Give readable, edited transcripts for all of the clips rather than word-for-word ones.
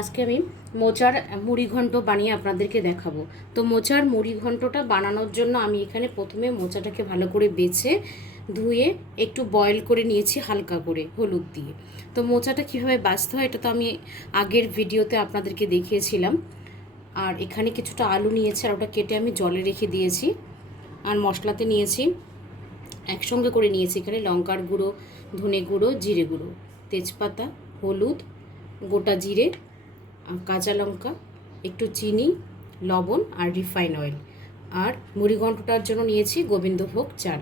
আজকে আমি মোচার মুড়ি ঘন্ট বানিয়ে আপনাদেরকে দেখাবো। তো মোচার মুড়ি ঘন্টটা বানানোর জন্য আমি এখানে প্রথমে মোচাটাকে ভালো করে বেছে ধুয়ে একটু বয়েল করে নিয়েছি হালকা করে হলুদ দিয়ে। তো মোচাটা কীভাবে বাছতে হয় এটা তো আমি আগের ভিডিওতে আপনাদেরকে দেখিয়েছিলাম। আর এখানে কিছুটা আলু নিয়েছি, আর ওটা কেটে আমি জলে রেখে দিয়েছি। আর মশলাতে নিয়েছি একসঙ্গে করে নিয়েছি এখানে লঙ্কার গুঁড়ো, ধনে গুঁড়ো, জিরে গুঁড়ো, তেজপাতা, হলুদ, গোটা জিরে, কাঁচা লঙ্কা, একটু চিনি, লবণ আর রিফাইন অয়েল। আর মুড়িঘণ্টটার জন্য নিয়েছি গোবিন্দভোগ চাল।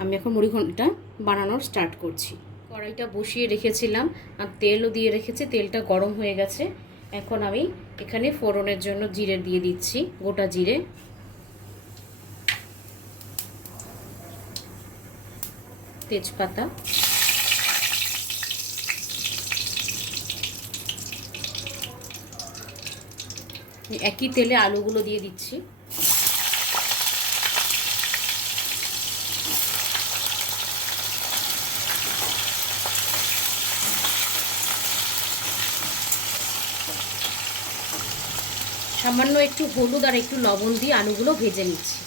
আমি এখন মুড়িঘণ্টটা বানানোর স্টার্ট করছি। কড়াইটা বসিয়ে রেখেছিলাম আর তেলও দিয়ে রেখেছি, তেলটা গরম হয়ে গেছে। এখন আমি এখানে ফোড়নের জন্য জিরে দিয়ে দিচ্ছি, গোটা জিরে, তেজপাতা, একই তেলে আলুগুলো দিয়ে দিচ্ছি। সামান্য একটু হলুদ আর একটু লবণ দিয়ে আলুগুলো ভেজে নিচ্ছি।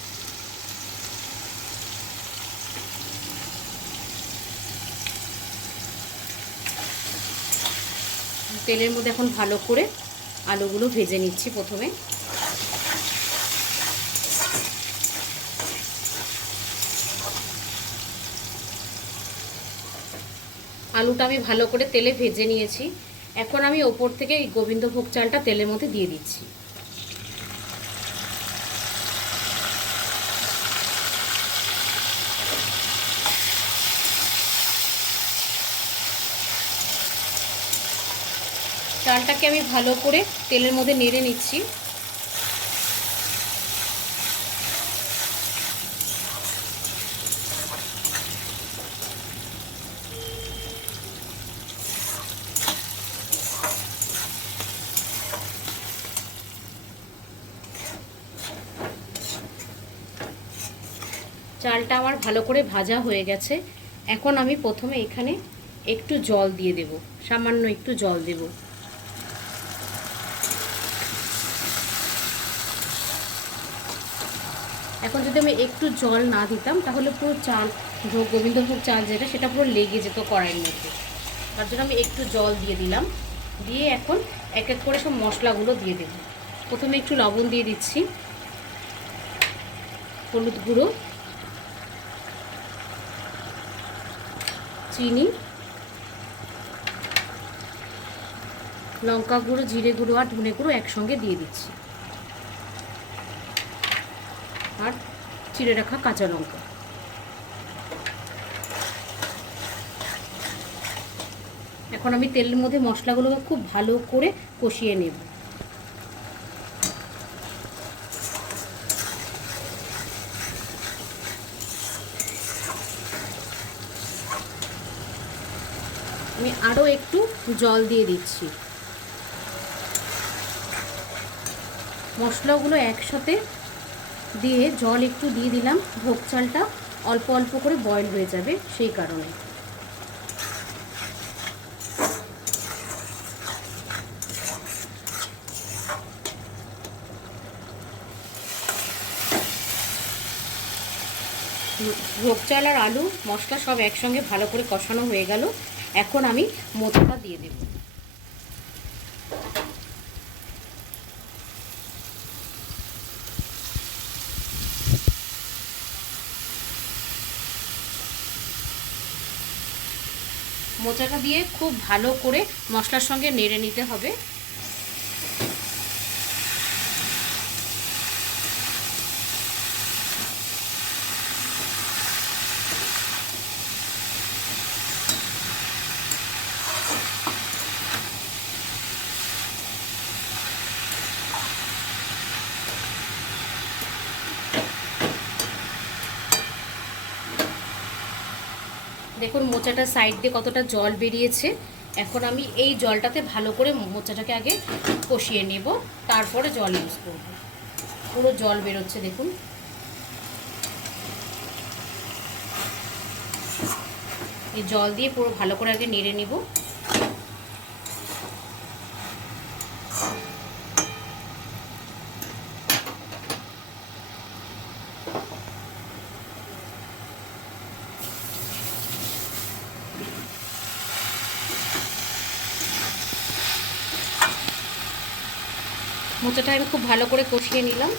তেলের মধ্যে এখন ভালো করে আলুগুলো ভেজে নিচ্ছি। প্রথমে আলুটা আমি ভালো করে তেলে ভেজে নিয়েছি। এখন আমি ওপর থেকে এই গোবিন্দভোগ চালটা তেলের মধ্যে দিয়ে দিচ্ছি। চালটাকে আমি ভালো করে তেলের মধ্যে নেড়ে নিচ্ছি। চালটা আমার ভালো করে ভাজা হয়ে গেছে। এখন আমি প্রথমে এখানে একটু জল দিয়ে দেব, সামান্য একটু জল দেব। এখন যদি আমি একটু জল না দিতাম তাহলে পুরো চাল, গোবিন্দভোগ চাল যেটা, সেটা পুরো লেগে যেত কড়াইয়ের মধ্যে। তার জন্য আমি একটু জল দিয়ে দিলাম। দিয়ে এখন এক এক করে সব মশলাগুলো দিয়ে দেব। প্রথমে একটু লবণ দিয়ে দিচ্ছি, হলুদ গুঁড়ো, চিনি, লঙ্কা গুঁড়ো, জিরে গুঁড়ো আর ধনে গুঁড়ো একসঙ্গে দিয়ে দিচ্ছি, আর চিড়ে রাখা কাঁচা লঙ্কা। এখন আমি তেলের মধ্যে মশলাগুলোকে খুব ভালো করে কষিয়ে নেব। আমি আরও একটু জল দিয়ে দিচ্ছি। মশলাগুলো একসাথে দিয়ে জল একটু দিয়ে দিলাম, ভোগ চালটা অল্প অল্প করে বয়েল হয়ে যাবে সেই কারণে। ভোগ চাল আর আলু মশলা সব একসঙ্গে ভালো করে কষানো হয়ে গেল। এখন আমি মোচাটা দিয়ে দেব। মোচাটা দিয়ে খুব ভালো করে মশলার সঙ্গে নেড়ে নিতে হবে। দেখুন মোচাটা সাইড দিয়ে কতটা জল বেরিয়েছে। এখন আমি এই জলটাতে ভালো করে মোচাটাকে আগে কষিয়ে নেব, তারপরে জল ইউজ করব। পুরো জল বেরোচ্ছে দেখুন। এই জল দিয়ে পুরো ভালো করে আগে নেড়ে নেব। মোচাটা আমি খুব ভালো করে কষিয়ে নিলাম।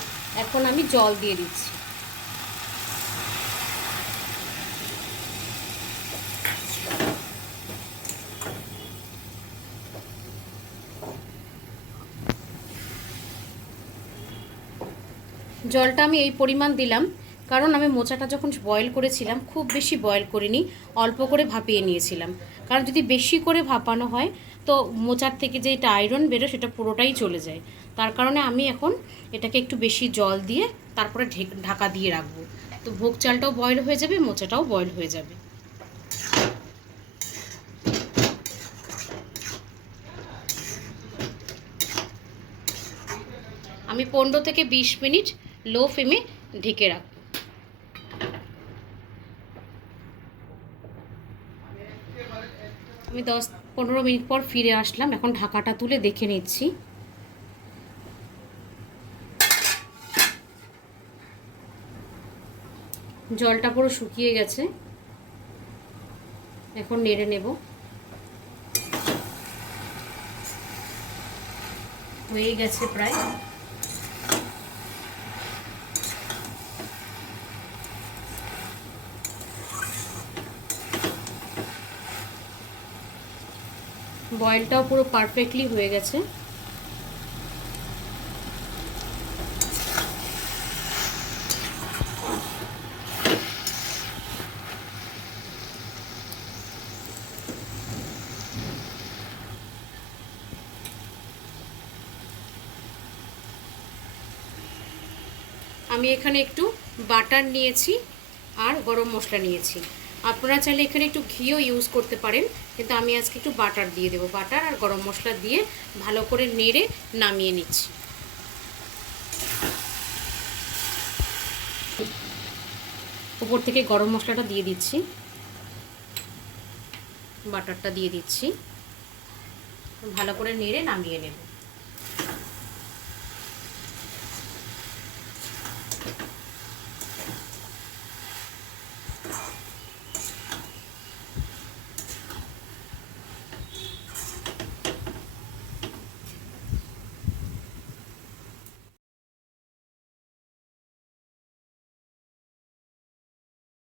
এখন আমি জল দিয়ে দিচ্ছি। জলটা আমি এই পরিমাণ দিলাম কারণ আমি মোচাটা যখন বয়েল করেছিলাম খুব বেশি বয়েল করিনি, অল্প করে ভাপিয়ে নিয়েছিলাম। কারণ যদি বেশি করে ভাপানো হয় তো মোচার থেকে যে এটা আয়রন বেরো সেটা পুরোটাই চলে যায়। তার কারণে আমি এখন এটাকে একটু বেশি জল দিয়ে তারপরে ঢাকা দিয়ে রাখবো। তো ভোগ চালটাও বয়েল হয়ে যাবে, মোচাটাও বয়েল হয়ে যাবে। আমি 15 থেকে 20 মিনিট লো ফ্লেমে ঢেকে রাখব। আমি 10-15 মিনিট পর ফিরে আসলাম। এখন ঢাকাটা তুলে দেখে নিচ্ছি। জলটা পুরো শুকিয়ে গেছে। এখন নেড়ে নেব। হয়ে গেছে প্রায়। বয়েলটাও পুরো পারফেক্টলি হয়ে গেছে। আমি এখানে একটু বাটার নিয়েছি আর গরম মশলা নিয়েছি। আপনারা চাইলে এখানে একটু ঘিও ইউজ করতে পারেন, কিন্তু আমি আজকে একটু বাটার দিয়ে দেবো। বাটার আর গরম মশলা দিয়ে ভালো করে নেড়ে নামিয়ে নিচ্ছি। উপর থেকে গরম মশলাটা দিয়ে দিচ্ছি, বাটারটা দিয়ে দিচ্ছি, ভালো করে নেড়ে নামিয়ে নেব।